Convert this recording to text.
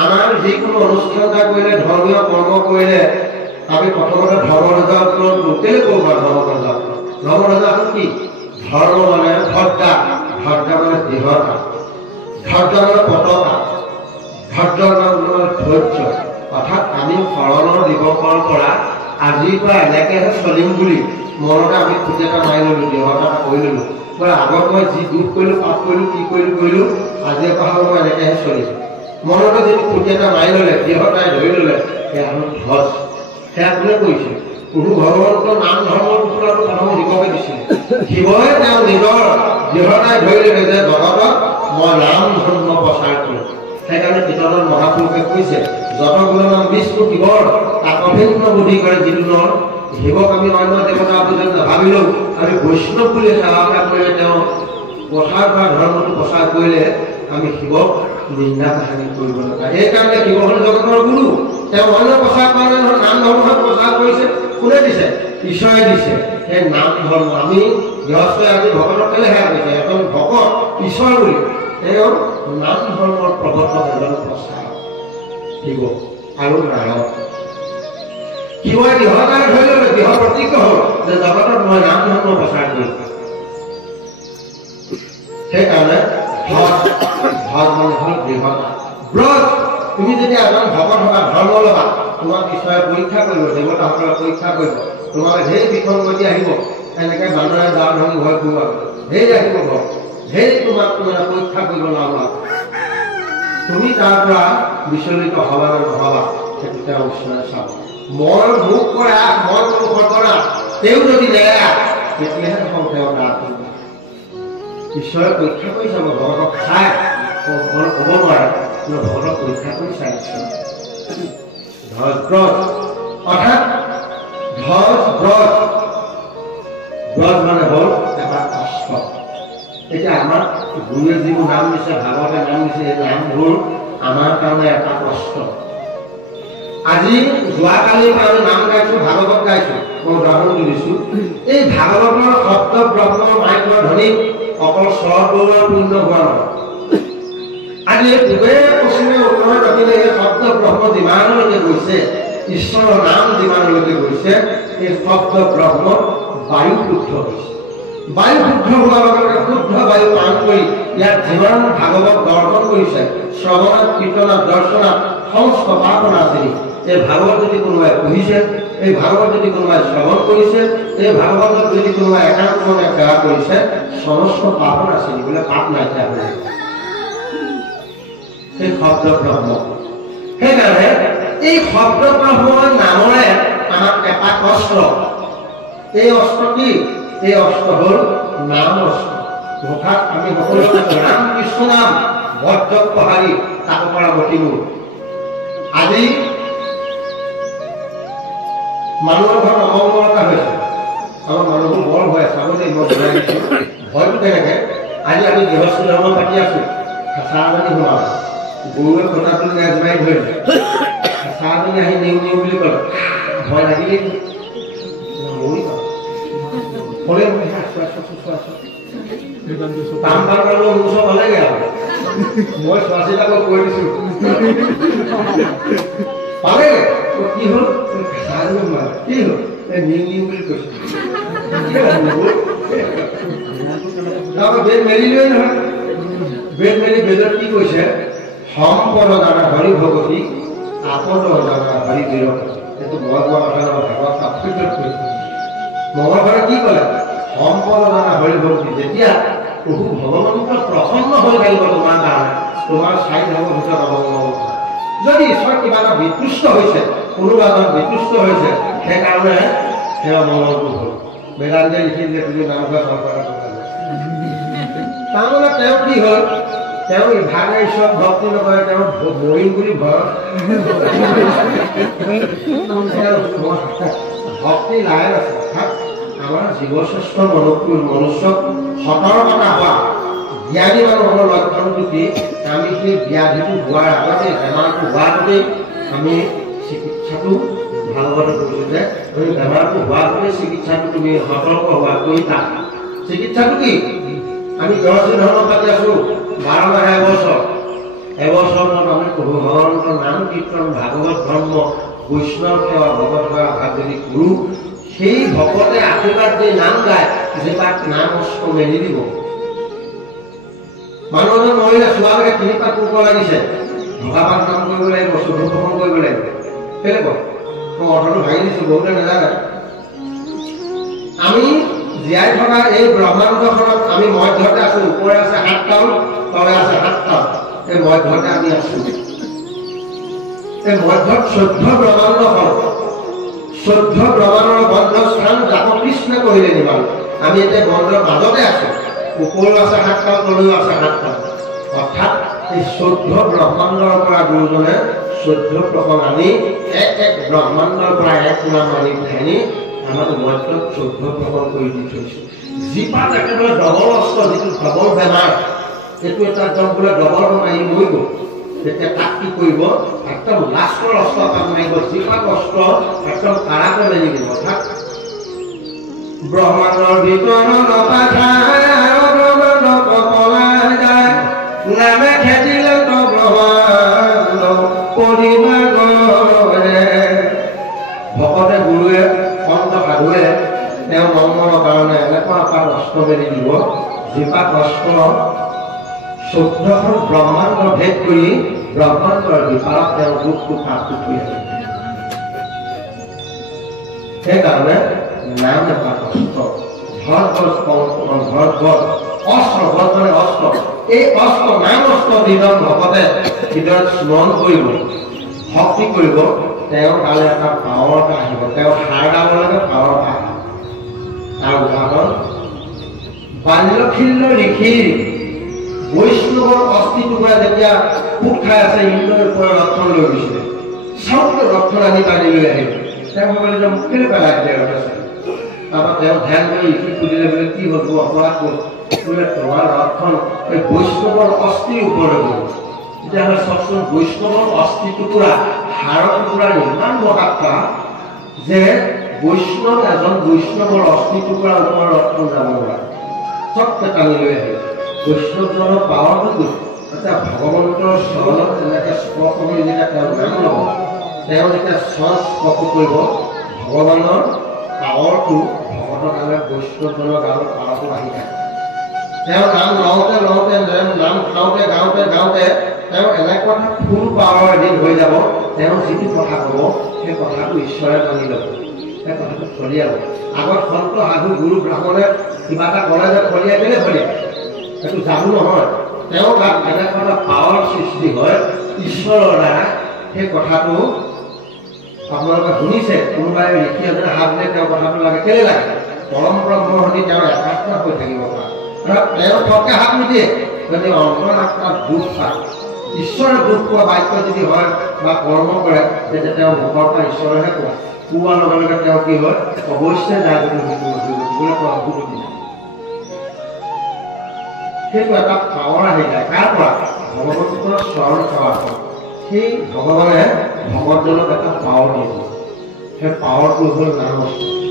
আমাৰ যিকোনো অনুষ্ঠান এটা কৰিলে ধৰ্মীয় কৰ্ম কৰিলে আমি প্ৰথমতে ধৰ্ম ৰজাৰ ওপৰত গোটেই কৰিব ধৰ্ম ৰজাটো কি ধৰ্ম মানে ভদ্ৰা মানে দৃঢ়তা ধৈৰ্য মানে পতকা ধৈৰ্য মানে ধৈৰ্য অৰ্থাৎ আমি শৰণৰ দিৱসৰ পৰা আজিৰ পৰা এনেকৈহে চলিম বুলি মনতে আমি খুঁটি এটা মাৰি ল'লোঁ দৃঢ়তা কৰি ল'লোঁ মই আগত মই যি দুখ কৰিলোঁ পাপ কৰিলোঁ কি কৰিলোঁ আজিৰ পৰা মই এনেকৈহে চলিম মনতে যদি খুঁটি এটা মাৰি ল'লে দৃঢ়তাই ধৰি ল'লে সেয়া হ'ল ধ্বজ সেয়া কোনে কৰিছে প্ৰভু ভগৱন্তৰ নাম ধৰ্মৰ ওপৰত প্ৰথম শিৱকে দিছিলে শিৱই তেওঁ নিজৰ দৃঢ়তাই ধৰি ল'লে যে জগতত মই নাম ধৰ্ম প্ৰচাৰ কৰিম সেইকাৰণে কীৰ্তনত মহাপুৰুষে কৈছে যত গুণনাম বিষ্ণু শিৱৰ তাকভিন্ন বুদ্ধি কৰে যিজনৰ শিৱক আমি অন্য দেৱতা বুলি নাভাবিলেও আমি বৈষ্ণৱ বুলি সেৱা কৰিলে তেওঁ প্ৰচাৰ কৰা ধৰ্মটো প্ৰচাৰ কৰিলে আমি শিৱক নিন্দা কাহানি কৰিব নাপায় সেইকাৰণে শিৱ হ'ল জগতৰ গুৰু তেওঁ অন্য প্ৰচাৰ কৰা নহয় নাম ধৰ্ম প্ৰচাৰ কৰিছে কোনে দিছে ঈশ্বৰে দিছে সেই নাম ধৰ্ম আমি গৃহস্থই আজি ভকতক কেলে সেৱা কৰিছে এজন ভকত ঈশ্বৰ বুলি তেওঁ নাম ধৰ্মৰ প্ৰৱৰ্তক এজন প্ৰচাৰ শিৱ আৰু নাৰায়ণ শিৱই দৃঢ়তাৰে ধৰি ল'লে দৃঢ় প্ৰতিজ্ঞ হ'ল যে জগতত মই নাম ধৰ্ম প্ৰচাৰ কৰিম সেইকাৰণে ধ্বজ মানে হ'ল দৃঢ়তা ব্ৰজ তুমি যেতিয়া এজন ভকত হ'বা ধৰ্ম ল'বা তোমাক ঈশ্বৰে পৰীক্ষা কৰিব দেৱতাসকলে পৰীক্ষা কৰিব তোমালৈ ঢেৰ বিসংগতি আহিব এনেকৈ মানুহে যাৰ ধৰ্ম ভয় কৰিব ঢেৰ আহিব ঢেৰ তোমাক মানে পৰীক্ষা কৰিব নালা তুমি তাৰ পৰা বিচলিত হ'বা নে নহ'বা সেইটো তেওঁ ঈশ্বৰে চাব মই মোক কৰা মই মুখৰ কৰা তেওঁ যদি নেৰা তেতিয়াহে তেওঁ তাৰ ঈশ্বৰে পৰীক্ষা কৰি চাব ভগতক চাই ক'ব নোৱাৰে কিন্তু ভগতক পৰীক্ষা কৰি চাই ধ্বজ ব্ৰজ অৰ্থাৎ ধ্বজ ব্ৰজ মানে হ'ল এটা অস্ত্ৰ এতিয়া আমাৰ গুৰুৱে যিবোৰ নাম দিছে ভাগৱতে নাম দিছে এই নামবোৰ আমাৰ কাৰণে এটা কষ্ট আজি যোৱাকালিৰ পৰা আমি নাম গাইছোঁ ভাগৱত গাইছোঁ মই উদাহৰণটো দিছোঁ এই ভাগৱতৰ শব্দ ব্ৰহ্ম মাইকৰ ধ্বনি অকল স্বৰ গৌৰৰ পূৰ্ণ হোৱা নহয় আজি পূবে পশ্চিমে উত্তৰে দক্ষিণে এই শব্দ ব্ৰহ্ম যিমানলৈকে গৈছে ঈশ্বৰৰ নাম যিমানলৈকে গৈছে এই শব্দ ব্ৰহ্ম বায়ু শুদ্ধ হৈছে বায়ু শুদ্ধ হোৱাৰ লগে লগে শুদ্ধ বায়ু পান কৰি ইয়াত যিমান ভাগৱত দৰ্শন কৰিছে শ্ৰৱণাত কীৰ্তনাত দৰ্শনাত সমস্ত পাপনা আছে এই ভাগৱত যদি কোনোবাই পঢ়িছে এই ভাগৱত যদি কোনোবাই শ্ৰৱণ কৰিছে এই ভাগৱতত যদি কোনোবাই একান্ত মনে সেৱা কৰিছে সমস্ত পাপন আছে বোলে পাপ নাইকিয়া হৈ সেই শব্দ ব্ৰহ্ম সেইকাৰণে এই শব্দ ব্ৰহ্মৰ নামৰে আমাক এটা অস্ত্ৰ এই অস্ত্ৰ কি এই অস্ত্ৰ হ'ল নাম অস্ত্ৰ অৰ্থাৎ আমি সকলোৱে ৰাম কৃষ্ণ নাম বজ্ৰ প্ৰহাৰী তাকো পৰা মতিমূল আজি মানুহৰ ঘৰত অমংগল এটা হৈছে আমাৰ মানুহবোৰ বৰ ভয় আছে আগতে মই বুজাই দিছোঁ ভয়টো কেনেকৈ আজি আমি গৃহস্থ ধৰ্ম পাতি আছোঁ চাহজনী সোমাব গৰুৱে ঘটা তুলি নেজ মাৰি ধৰিলে চাহজনী আহি নিউ বুলি ক'লে ভয় লাগিলেই মৰি ক'লে কাম পাৰ কৰিলে মোৰ ওচৰত হ'লেগৈ আৰু মই চোৱা চিতা কৈ দিছোঁ পালেগৈ কি হ'ল চাহজনী সোমালে কি হ'ল নিউ বুলি কৈছে বেদ মেলিলেই নহয় বেদ মেলি বেদত কি কৈছে সম্পদ জানা হৰি ভগৱতী আপদ জানা হৰি বিৰক্তি এইটো মই কোৱা কথা নহয় ভাগৱত তাৎপৰ্যত কৈছে মঙ্গলবাৰে কি ক'লে সম্পদ জানা হৰি ভগৱতী যেতিয়া প্ৰভু ভগৱন্তৰ প্ৰসন্ন হৈ থাকিব তোমাৰ কাৰণে তোমাৰ চাই ধৰ্মৰ ভিতৰত অৱলম্বন যদি ঈশ্বৰ কিবা এটা বিতুষ্ট হৈছে কোনোবা এজন বিতুষ্ট হৈছে সেইকাৰণে সেৱা মঙ্গলটো হ'ল বেদান্তে লিখি দিলে তুমি নামঘৰ চৰকাৰ তাৰমানে তেওঁ কি হ'ল তেওঁ ইভাগে ঈশ্বৰ ভক্তি নকৰে তেওঁ মৰিম বুলি ভয় ভক্তি লাহে আছে আমাৰ জীৱশ্ৰেষ্ঠ মনুষ্যক সতৰ্কতা হোৱা জ্ঞানী মানুহৰ লক্ষণটো কি আমি সেই ব্যাধিটো হোৱাৰ আগতে বেমাৰটো হোৱাটোতেই আমি চিকিৎসাটো ভাগৱতে কৈছোঁ যে তুমি বেমাৰটো হোৱাটোতে চিকিৎসাটো তুমি সতৰ্ক হোৱা কৰিছা চিকিৎসাটো কি আমি গৃহস্থ ধৰ্ম পাতি আছোঁ 12 মাহে এবছৰ মূৰত আমি ভগৱন্ত নাম কীৰ্তন ভাগৱত ধৰ্ম বৈষ্ণৱ সেৱা ভগৱত সেৱা ভাগ যদি কৰোঁ সেই ভকতে আশীৰ্বাদ দি নাম গায় যে তাক নাম অস্ত্ৰ মেলি দিব মানুহ এজন মৰিলে চোৱালৈকে 3 পাক কৰিব লাগিছে ভগাপাত নাম কৰিব লাগিব শুদ্ধ ভ্ৰমণ কৰিব লাগিব কেনেকুৱা মই অৰ্থটো ভাঙি দিছোঁ বহুতে নাজানে আমি জীয়াই থকা এই ব্ৰহ্মাণ্ডখনত আমি মধ্যতে আছো ওপৰে আছে 7টা তলে আছে 7টা এই মধ্যতে আমি আছো এই মধ্যত 14 ব্ৰহ্মাণ্ডখন 14 ব্ৰহ্মাণ্ডৰ বন্ধ স্থান যাক কৃষ্ণ কহিলে নিবাল আমি এতিয়া বন্ধৰ মাজতে আছো ওপৰেও আছে 7টা তলেও আছে 7টা অৰ্থাৎ এই 14 ব্ৰহ্মাণ্ডৰ পৰা গুৰুজনে 14 প্ৰকৰণ আনি এক ব্ৰহ্মাণ্ডৰ পৰা এক নাম আনি ধ্যানি আমাৰ মধ্যত 14 প্ৰকৰণ কৰি দি থৈছে যিপাত একেবাৰে ডবল অস্ত্ৰ যিটো ডবল বেমাৰ এইটো এটা একদম বোলে ডবল মাৰি মৰিব তেতিয়া তাক কি কৰিব একদম লাষ্টৰ অস্ত্ৰ তাক মাৰিব যিপাত অস্ত্ৰ একদম কাৰাকে মেলি দিব অৰ্থাৎ ব্ৰহ্মাণ্ডৰ ভিতৰত নপাঠায় নামে খেদিলে ব্ৰহ্মাণ্ড পৰিমাণৰে ভকতে গুৰুৱে সন্ত সাধুৱে তেওঁ মংগলৰ কাৰণে এনেকুৱা এপাত অস্ত্ৰ মেলি দিব যিপাত অস্ত্ৰ 14খন ব্ৰহ্মাণ্ড ভেদ কৰি ব্ৰহ্মাণ্ডৰ বিপাৰত তেওঁ দুখটো পাপটো থৈ আহিব সেইকাৰণে নাম এপাত অস্ত্ৰ ভৰতবৰ্ষ অস্ত্ৰ মানে অস্ত্ৰ এই অস্ত্ৰ নাম অস্ত্ৰ দিনৰ ভকতে হৃদয়ত স্মৰণ কৰিব ভক্তি কৰিব তেওঁ কালে এটা পাৱাৰ এটা আহিব তেওঁ সাৰ গাব লাগে পাৱাৰ এটা তাৰ উদাহৰণ বাল্যখিল্য ঋষিৰ বৈষ্ণৱৰ অস্থিটোৱে যেতিয়া ফুট খাই আছে ইন্দ্ৰৰ পৰা ৰক্ষণ লৈ গৈছিলে চাউলটো ৰক্ষণ আনি টানি লৈ আহিব তেওঁ ভাবিলে যে মোক কেলে পেলাই দিলে তাৰপৰা তেওঁ ধ্যান কৰি ঋষি সুধিলে বোলে কি হ'ল অপৰাধ হ'ল বোলে তোমাৰ ৰক্ষণ এই বৈষ্ণৱৰ অস্থিৰ ওপৰত গ'ল তেতিয়াহ'লে চাওকচোন বৈষ্ণৱৰ অস্থি টুকুৰা হাড়ৰ টুকুৰা ইমান মহাত্মা যে বৈষ্ণৱ এজন বৈষ্ণৱৰ অস্থি টুকুৰাৰ ওপৰত ৰক্ষণ যাব নোৱাৰে চবকে টানি লৈ আহিব বৈষ্ণৱজনৰ পাৱাৰ হৈ গ'ল এতিয়া ভগৱন্তৰ চৰণত যেনেকৈ স্পৰ্শ কৰি যেতিয়া তেওঁ নাম ল'ব তেওঁ যেতিয়া স্পৰ্শ কৰিব ভগৱানৰ পাৱাৰটো ভকতৰ কাৰণে বৈষ্ণৱজনৰ গাঁৱৰ পাৱাৰটো আহি থাকে তেওঁ নাম লওঁতে নাম খাওঁতে গাওঁতে তেওঁ এনেকুৱা এটা ফুল পাৱাৰ এদিন হৈ যাব তেওঁ যিটো কথা ক'ব সেই কথাটো ঈশ্বৰে মানি ল'ব সেই কথাটো ফলিয়াব আগত সন্ত সাধু গুৰু ব্ৰাহ্মণে কিবা এটা ক'লে যে ফলিয়াই কেলে ফলিয়াই সেইটো যাদু নহয় তেওঁ গাত এনেকুৱা এটা পাৱাৰ সৃষ্টি হয় ঈশ্বৰৰ দ্বাৰা সেই কথাটো আপোনালোকে শুনিছে কোনোবাই লিখি এজনে হাত দিলে তেওঁ কথাটো লাগে কেলে লাগে পৰম ব্ৰহ্মৰ সৈতে তেওঁ একাত্ম হৈ থাকিব পাৰে তেওঁ থকে হাত নিদিয়ে যদি অন্তৰাত্মাত দুখ পায় ঈশ্বৰে দুখ পোৱা বাক্য যদি হয় বা কৰ্ম কৰে তেতিয়া তেওঁ মুখৰ পৰা ঈশ্বৰেহে কোৱা কোৱাৰ লগে লগে তেওঁ কি হয় অৱশ্যে যায় যদি বোলে প্ৰভুপতি সেইটো এটা পাৱাৰ আহি যায় কাৰ পৰা ভগৱন্তৰ স্মৰণ সেৱা কৰা সেই ভগৱানে ভগৱতজনক এটা পাৱাৰ দিব সেই পাৱাৰটো হ'ল নাম অস্ত্ৰ